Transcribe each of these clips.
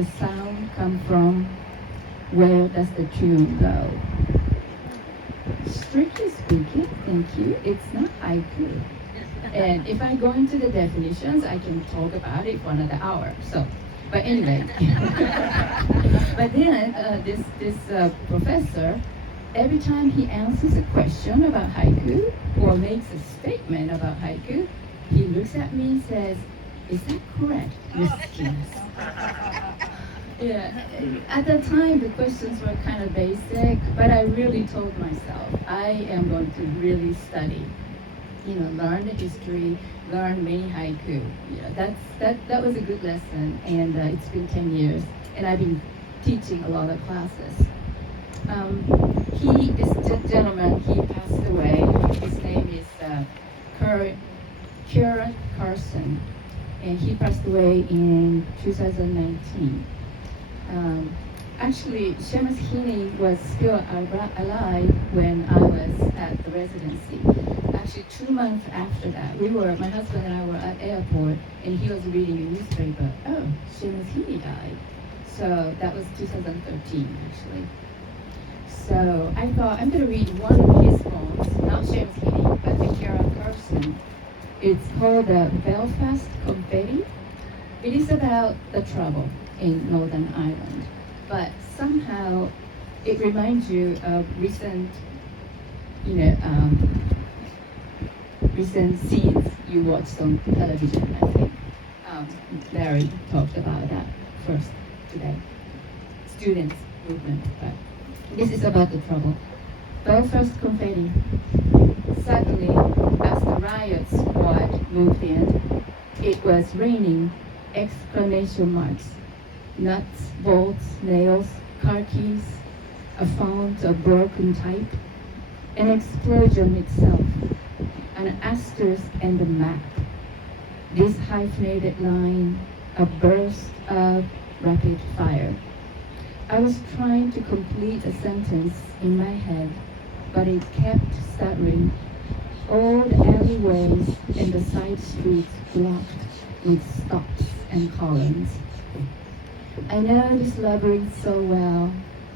the sound come from? Where does the tune go? Strictly speaking, thank you, it's not haiku. And if I go into the definitions, I can talk about it for another hour. So, but anyway, but then this professor, every time he answers a question about haiku or makes a statement about haiku, he looks at me and says, "Is that correct, Miss Guinness?" Yeah, at the time the questions were kind of basic, but I really told myself I am going to really study, learn the history, learn many haiku. That was a good lesson, and it's been 10 years, and I've been teaching a lot of classes. This gentleman, he passed away. His name is Kieran Carson, and he passed away in 2019. Actually, Seamus Heaney was still alive when I was at the residency. Actually, 2 months after that, my husband and I were at airport, and he was reading a newspaper. Oh, Seamus Heaney died. So that was 2013, actually. So I thought I'm going to read one of his poems, not Seamus Heaney, but the Kieran Carson. It's called Belfast Confetti. It is about the trouble in Northern Ireland, but somehow it reminds you of recent scenes you watched on television. I think Larry talked about that first today. Students movement, but this is about the trouble. Belfast Confetti. Suddenly, as the riot squad moved in, it was raining exclamation marks. Nuts, bolts, nails, car keys, a font of broken type, an explosion itself, an asterisk and a map. This hyphenated line, a burst of rapid fire. I was trying to complete a sentence in my head, but it kept stuttering. Old alleyways and the side streets blocked with stops and columns. I know this labyrinth so well.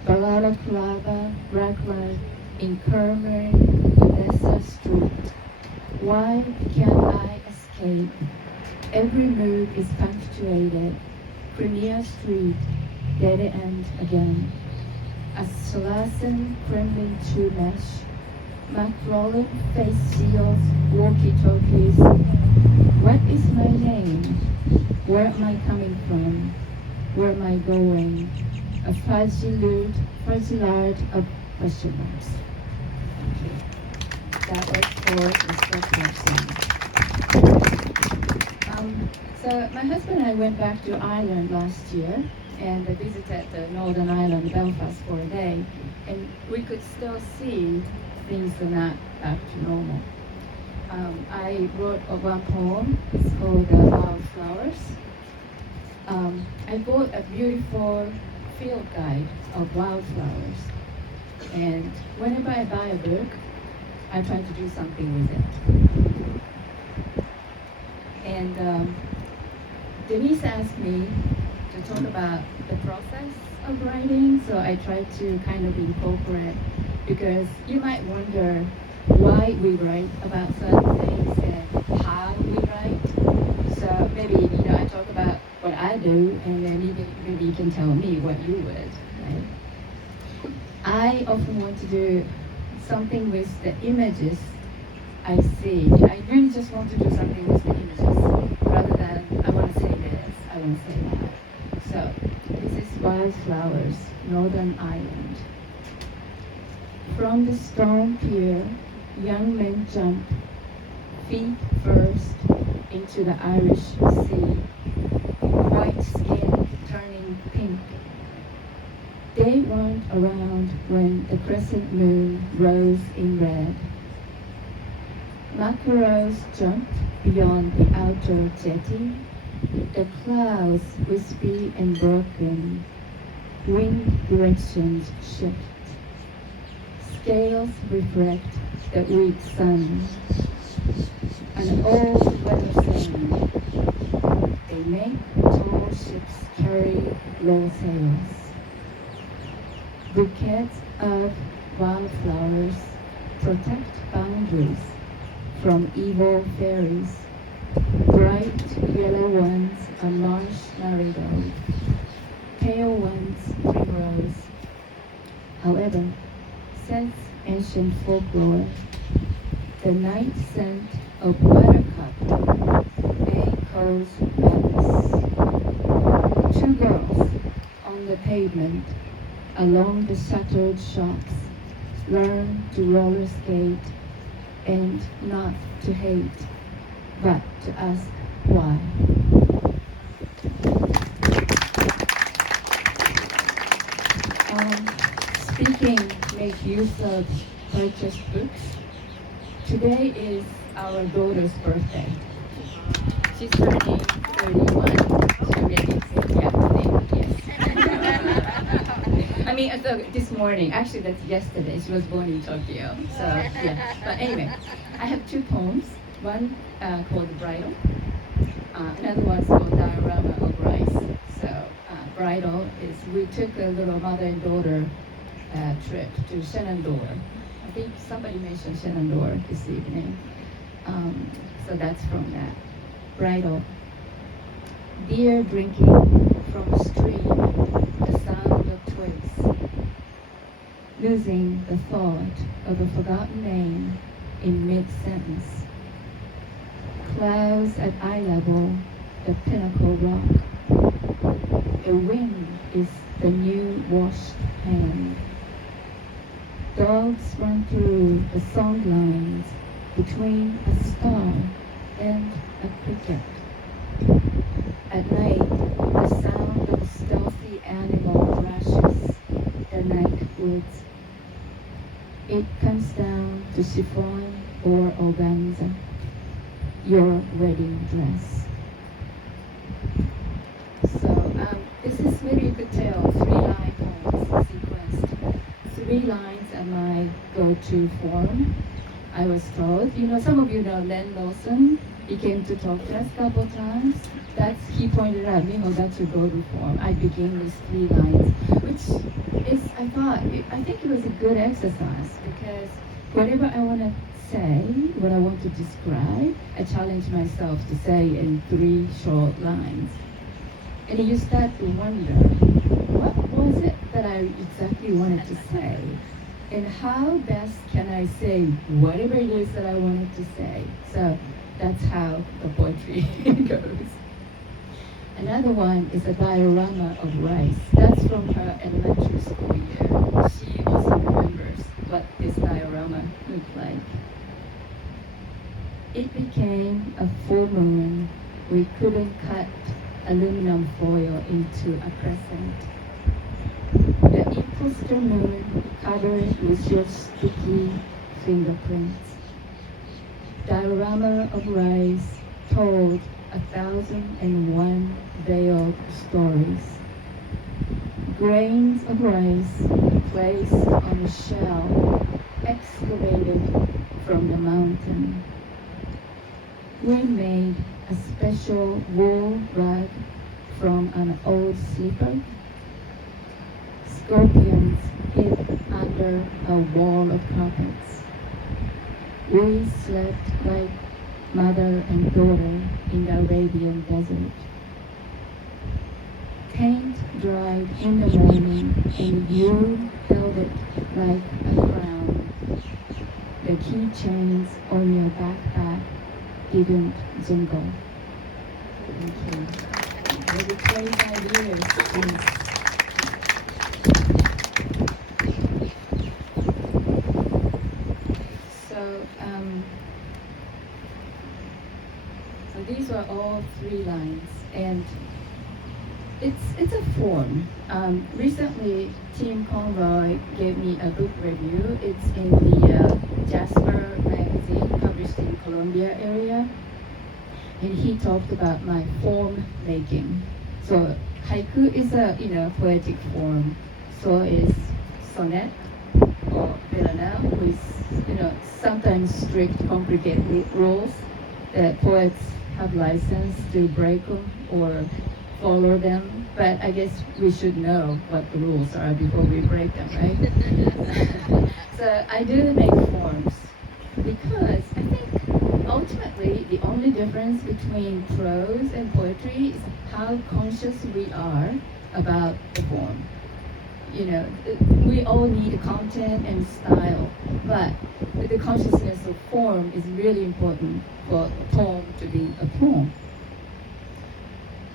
Balaclava, Raglan, in Kermer, Odessa Street. Why can't I escape? Every move is punctuated. Crimea Street, dead end again. A Salasan Kremlin to mesh. McLaughlin face seals, walkie-talkies. What is my name? Where am I coming from? Where am I going? A fuzzy of question marks. Thank you. That was for Mr. Person. So my husband and I went back to Ireland last year and visited the Northern Ireland, Belfast, for a day, and we could still see things are not back to normal. I wrote one poem. It's called Wildflowers. I bought a beautiful field guide of wildflowers, and whenever I buy a book, I try to do something with it. And Denise asked me to talk about the process of writing, so I try to kind of incorporate, because you might wonder why we write about certain things and how we write. So maybe I talk about what I do, and then maybe you can tell me what you would. Right? I often want to do something with the images I see. I really just want to do something with the images, rather than I want to say this, I want to say that. So this is Wildflowers, Northern Ireland. From the stone pier, young men jump, feet first, into the Irish Sea, white skin turning pink. They weren't around when the crescent moon rose in red. Macaroons jumped beyond the outer jetty, the clouds wispy and broken, wind directions shift. Scales reflect the weak sun. An old weather saying, They make tall ships carry low sails. Bouquets of wildflowers protect boundaries from evil fairies. Bright yellow ones are marsh marigold, pale ones primrose. However, says ancient folklore, the night scent of buttercup may cause madness. Two girls on the pavement along the shuttered shops learn to roller skate and not to hate, but to ask why. Speaking, make use of purchased books. Today is our daughter's birthday. She's turning 31. She already, yes. I mean, so this morning, actually that's yesterday, she was born in Tokyo. So, yeah. But anyway, I have two poems. One called Bridal. Another one's called Diorama of Rice. So, Bridal is, we took a little mother and daughter trip to Shenandoah. I think somebody mentioned Shenandoah this evening. So that's from that. Bridal. Beer drinking from a stream, the sound of twigs. Losing the thought of a forgotten name in mid-sentence. Clouds at eye level, the pinnacle rock. A wind is the new washed hand. Dogs run through the song lines between a star and a cricket. At night, the sound of a stealthy animal thrashes the night woods. It comes down to chiffon or organza, your wedding dress. So this is maybe you could tell 3-line poems sequenced. 3 lines are my go-to form. I was told, some of you know Len Lawson. He came to talk to us a couple times. He pointed out, that's your go-to form. I begin with 3 lines, which is, I think it was a good exercise because whatever I want to say, what I want to describe, I challenge myself to say in 3 short lines. And you start to wonder, what was it that I exactly wanted to say? And how best can I say whatever it is that I wanted to say? So that's how the poetry goes. Another one is a diorama of rice. That's from her elementary school year. She also remembers what this diorama looked like. It became a full moon. We couldn't cut aluminum foil into a crescent. The imposter moon covered with your sticky fingerprints. Diorama of rice told 1,001 veiled stories. Grains of rice placed on a shell excavated from the mountain. We made a special wool rug from an old slipper. Scorpions hid under a wall of carpets. We slept like mother and daughter in the Arabian desert. Paint dried in the morning and you held it like a crown. The keychains on your backpack didn't jingle. Thank you. Maybe 25 years. Please. So these are all 3 lines, and it's a form. Recently, Tim Conroy gave me a book review. It's in the Jasper magazine, published in Columbia area, and he talked about my form making. So haiku is a poetic form. So is sonnet or villanelle with sometimes strict, complicated rules that poets have license to break them or follow them, but I guess we should know what the rules are before we break them, right? So I do make forms because I think ultimately the only difference between prose and poetry is how conscious we are about the form. You know, we all need content and style, but the consciousness of form is really important for a poem to be a poem.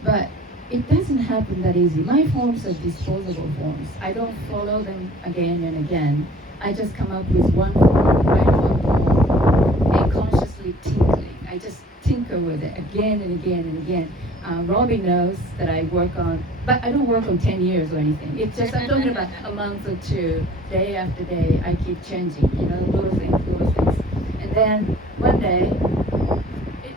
But it doesn't happen that easy. My forms are disposable forms. I don't follow them again and again. I just come up with one form, write one poem, and consciously tinkling. I just tinker with it again and again and again. Robbie knows that I work on, but I don't work on 10 years or anything. It's just, I'm talking about a month or two, day after day, I keep changing, you know, little things, little things. And then one day,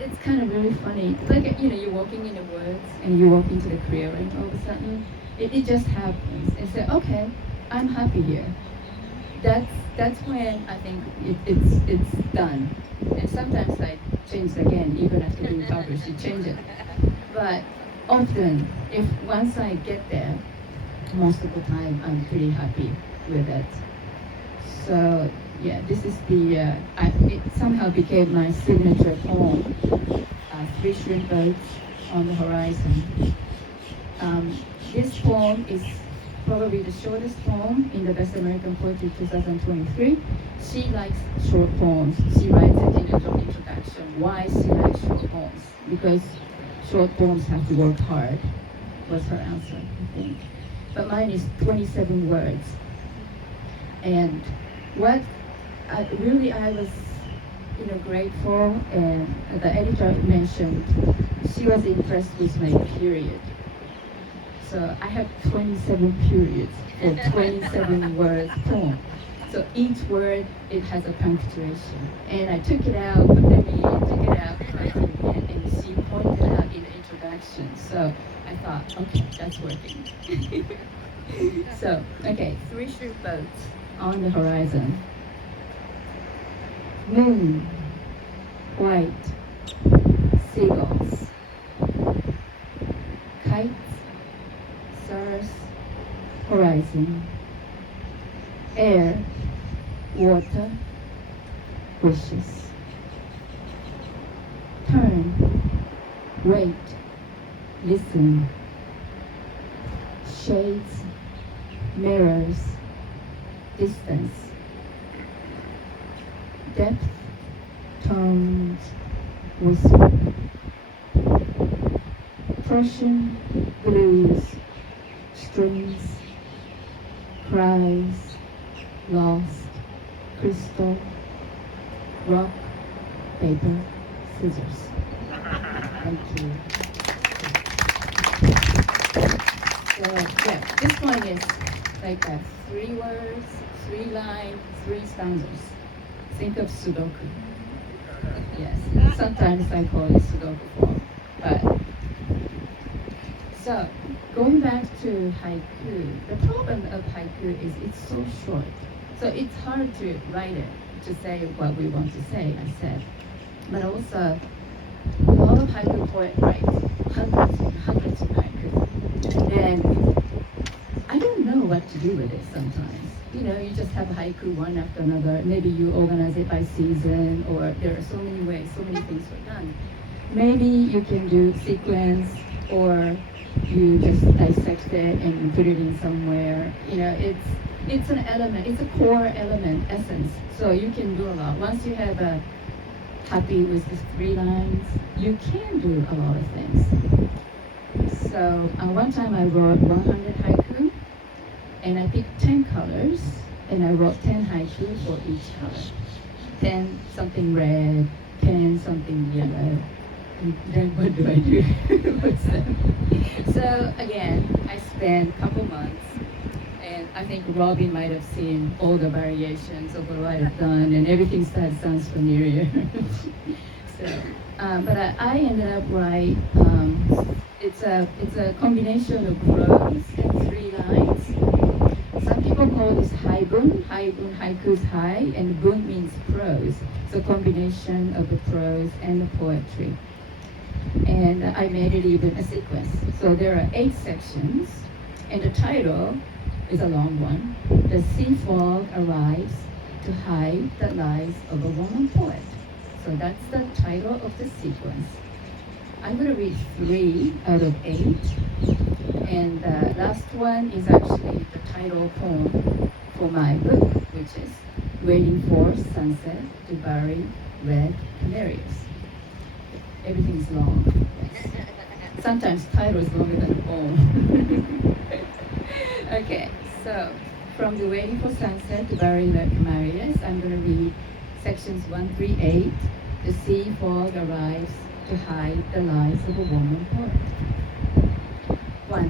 it's kind of really funny. It's like, you know, you're walking in the woods and you walk into the clearing, all of a sudden, it just happens. And say, okay, I'm happy here. That's when I think it's done. And sometimes I change it again, even after being published, you change it. But often, if once I get there, most of the time I'm pretty happy with it. So yeah, this is it somehow became my signature poem, Three Shrimp Boats on the Horizon. This poem is probably the shortest poem in the Best American Poetry 2023. She likes short poems. She writes it in the introduction. Why she likes short poems? Because short poems have to work hard, was her answer, I think. But mine is 27 words. And what I was, you know, grateful, and the editor mentioned she was impressed with my period. So I have 27 periods for 27 words poem. So each word, it has a punctuation. And I took it out, put them in, took it out, put it in, and she pointed out in the introduction. So I thought, okay, that's working. So, okay, three shrimp boats on the horizon. Moon, white, seagulls, kites, stars, horizon, air, water, wishes. Turn, wait, listen. Shades, mirrors, distance. Depth, tones, whisper. Prussian, blues, strings, cries, lost, crystal, rock, paper, scissors. Thank you. So yeah, this one is like 3 words, 3 lines, 3 stanzas. Think of Sudoku. Yes, sometimes I call it Sudoku form. But so going back to haiku, the problem of haiku is it's so short. So it's hard to write it, to say what we want to say, I said. But also, a lot of haiku poets write hundreds and hundreds of haiku. And I don't know what to do with it sometimes. You know, you just have a haiku one after another. Maybe you organize it by season, or there are so many ways, so many things are done. Maybe you can do sequence, or you just dissect it and put it in somewhere. You know, it's an element, it's a core element, essence. So you can do a lot. Once you have a happy with these 3 lines, you can do a lot of things. So one time I wrote 100 haiku, and I picked 10 colors, and I wrote 10 haiku for each color. 10 something red, 10 something yellow. And then what do I do? What's that? So again, I spent a couple months, and I think Robin might have seen all the variations of what I've done, and everything sounds familiar. So, but I ended up writing. It's a combination of prose and 3 lines. Some people call this haibun. Haibun, haiku's hai, and bun means prose. So combination of the prose and the poetry. And I made it even a sequence. So there are 8 sections, and the title is a long one. The sea fog arrives to hide the lies of a woman poet. So that's the title of the sequence. I'm going to read 3 out of 8. And the last one is actually the title poem for my book, which is Waiting for Sunset to Bury Red Canaries. Everything's long. Yes. Sometimes title is longer than the poem. Okay, so from the Waiting for Sunset to Bury Red Canaries, I'm going to read sections 1 through 8. The sea fog arrives to hide the lies of a woman poet. 1.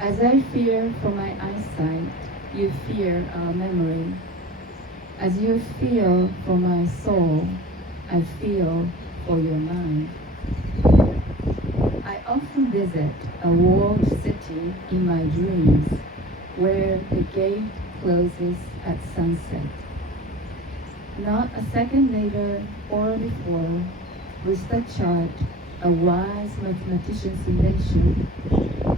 As I fear for my eyesight, you fear our memory. As you feel for my soul, I feel for your mind. I often visit a walled city in my dreams where the gate closes at sunset. Not a second later or before, with the chart, a wise mathematician's invention,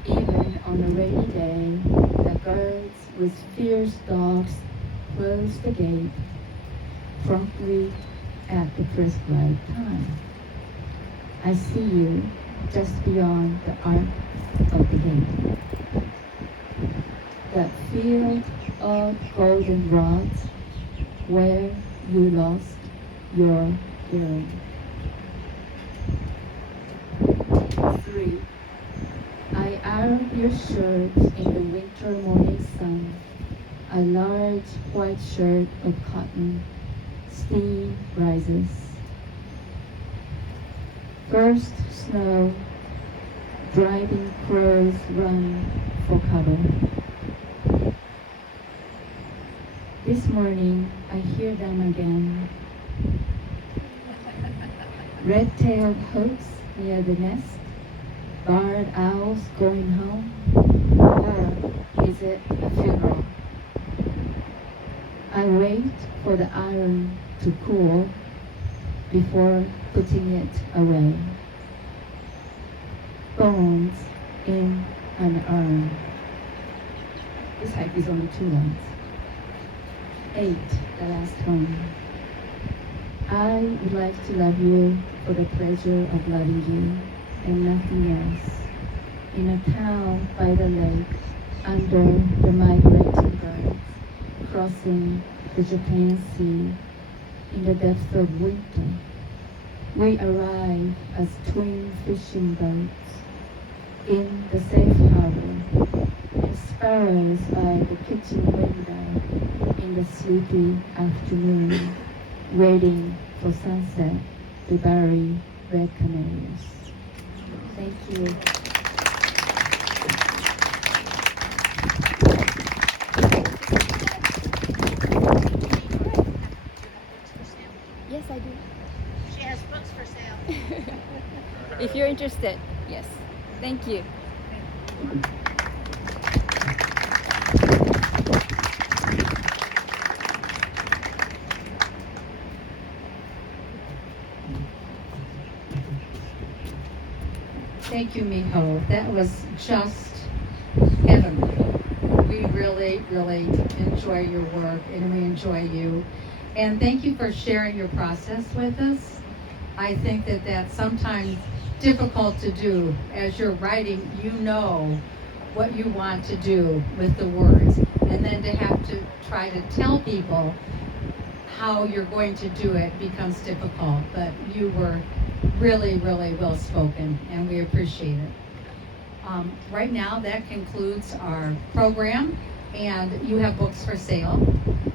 even on a rainy day, the guards with fierce dogs close the gate promptly at the prescribed time. I see you just beyond the arc of the gate. That field of golden rods where you lost your earring. 3. I iron your shirt in the winter morning sun. A large white shirt of cotton. Steam rises. First snow. Driving crows run for cover. This morning, I hear them again. Red-tailed hawks near the nest. Barred owls going home? Or is it a funeral? I wait for the iron to cool before putting it away. Bones in an urn. This hike is only 2 lines. 8, the last one. I would like to love you for the pleasure of loving you and nothing else. In a town by the lake, under the migrating birds, crossing the Japan Sea in the depths of winter, we arrive as twin fishing boats in the safe harbor, and sparrows by the kitchen window in the sleepy afternoon, waiting for sunset to bury red canaries. Thank you. Yes, I do. She has books for sale. If you're interested, yes. Thank you. Thank you, Miho. That was just heavenly. We really, really enjoy your work and we enjoy you. And thank you for sharing your process with us. I think that that's sometimes difficult to do. As you're writing, you know what you want to do with the words. And then to have to try to tell people how you're going to do it becomes difficult. But you were really, really well spoken, and we appreciate it. Right now, that concludes our program, and you have books for sale.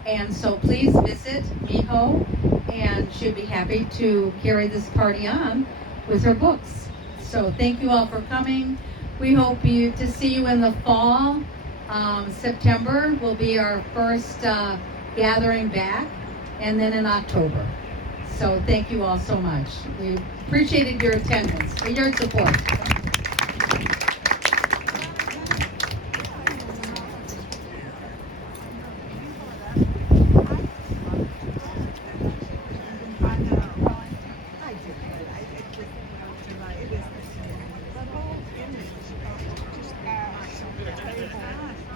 And so please visit Miho, and she'll be happy to carry this party on with her books. So thank you all for coming. We hope to see you in the fall. September will be our first gathering back, and then in October. So thank you all so much. We appreciated your attendance and your support. Ah,